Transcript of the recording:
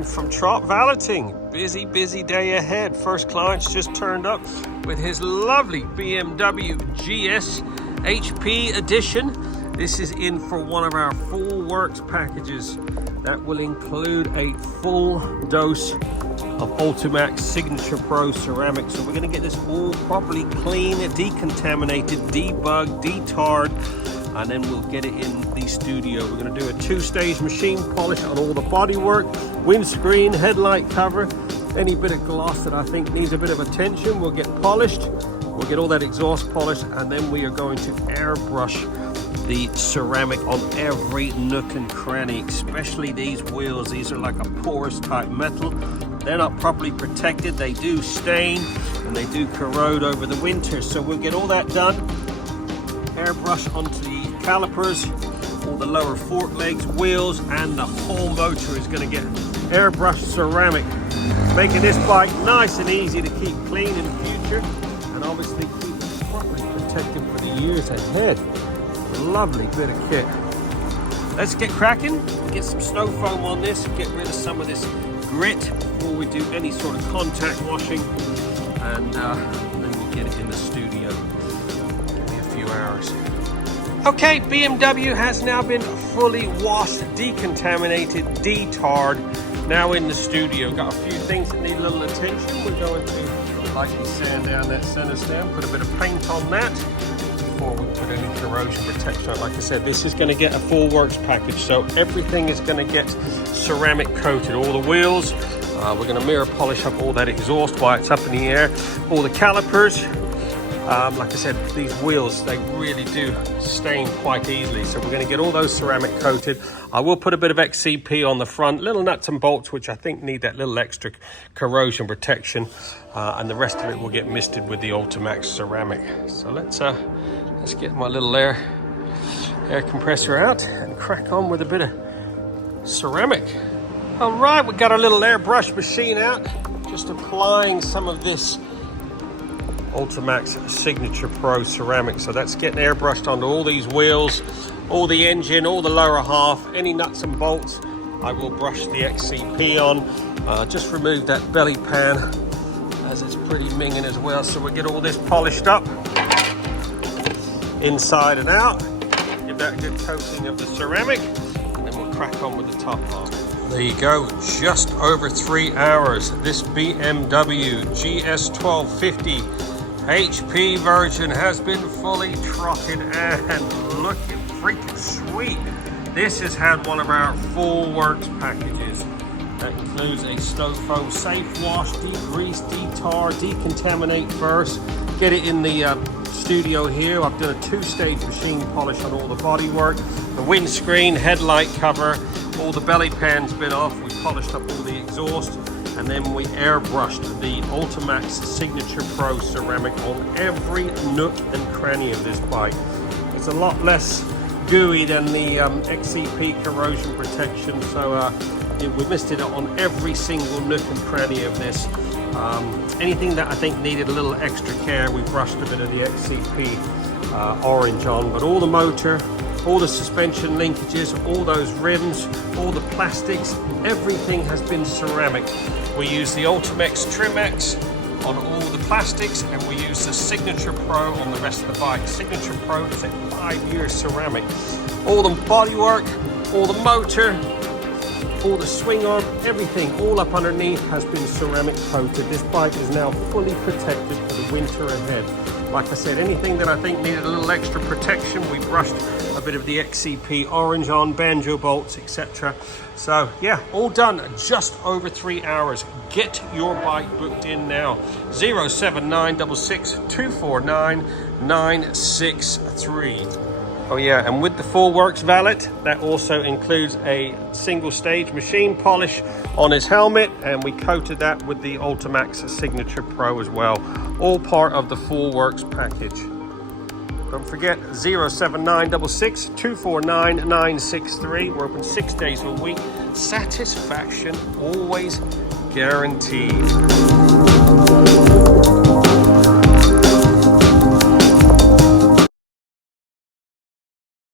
morning from Trot Valeting. Busy day ahead. First client's just turned up with his lovely BMW GS HP edition. This is in for one of our full works packages that will include a full dose of Ultimaxx Signature Pro ceramic. So we're going to get this all properly clean, decontaminated, debugged, detarred, and then we'll get it in the studio. We're going to do a two-stage machine polish on all the bodywork, windscreen, headlight cover, any bit of gloss that I think needs a bit of attention will get polished. We'll get all that exhaust polished, and then we are going to airbrush the ceramic on every nook and cranny, especially these wheels. These are like a porous type metal. They're not properly protected. They do stain and they do corrode over the winter. So we'll get all that done. Airbrush onto the calipers, all the lower fork legs, wheels, and the whole motor is going to get airbrushed ceramic, making this bike nice and easy to keep clean in the future, and obviously keep it properly protected for the years ahead. Lovely bit of kit. Let's get cracking, get some Snowfoam on this, get rid of some of this grit before we do any sort of contact washing, and then we'll get it in the studio. Give me a few hours. Okay, BMW has now been fully washed, decontaminated, detarred. Now in the studio. Got a few things that need a little attention. We're going to lightly sand down that center stem, put a bit of paint on that before we put any corrosion protection on. Like I said, this is going to get a full works package, so everything is going to get ceramic coated. All the wheels, we're going to mirror polish up all that exhaust while it's up in the air. All the calipers. Like I said, these wheels, they really do stain quite easily, so we're going to get all those ceramic coated. I will put a bit of XCP on the front, little nuts and bolts which I think need that little extra corrosion protection, and the rest of it will get misted with the Ultimaxx ceramic. So let's get my little air compressor out and crack on with a bit of ceramic. All right, we've got our little airbrush machine out, just applying some of this Ultimaxx Signature Pro ceramic. So that's getting airbrushed onto all these wheels, all the engine, all the lower half, any nuts and bolts. I will brush the XCP on. Just remove that belly pan as it's pretty minging as well. So we'll get all this polished up inside and out. Give that a good coating of the ceramic, and then we'll crack on with the top half. There you go, just over 3 hours. This BMW GS1250 HP version has been fully trotted and looking freaking sweet. This has had one of our full works packages. That includes a Snowfoam safe wash, degrease, detar, decontaminate first. Get it in the studio here. I've done a two-stage machine polish on all the bodywork, the windscreen, headlight cover, all the belly pan's been off. We polished up all the exhaust, and then we airbrushed the Ultimaxx Signature Pro ceramic on every nook and cranny of this bike. It's a lot less gooey than the XCP corrosion protection, so we missed it on every single nook and cranny of this. Anything that I think needed a little extra care, we brushed a bit of the XCP orange on, but all the motor, all the suspension linkages, all those rims, all the plastics, everything has been ceramic. We use the Ultimaxx Trim-X on all the plastics, and we use the Signature Pro on the rest of the bike. Signature Pro is a 5-year ceramic. All the bodywork, all the motor, all the swing arm, everything all up underneath has been ceramic coated. This bike is now fully protected for the winter ahead. Like I said, anything that I think needed a little extra protection, we brushed a bit of the XCP orange on, banjo bolts, etc. So yeah, all done, just over 3 hours. Get your bike booked in now. 07966 249 963. Oh yeah, and with the full works valet, that also includes a single stage machine polish on his helmet, and we coated that with the Ultimaxx Signature Pro as well. All part of the full works package. Don't forget, 07966 249 963. We're open 6 days a week. Satisfaction always guaranteed.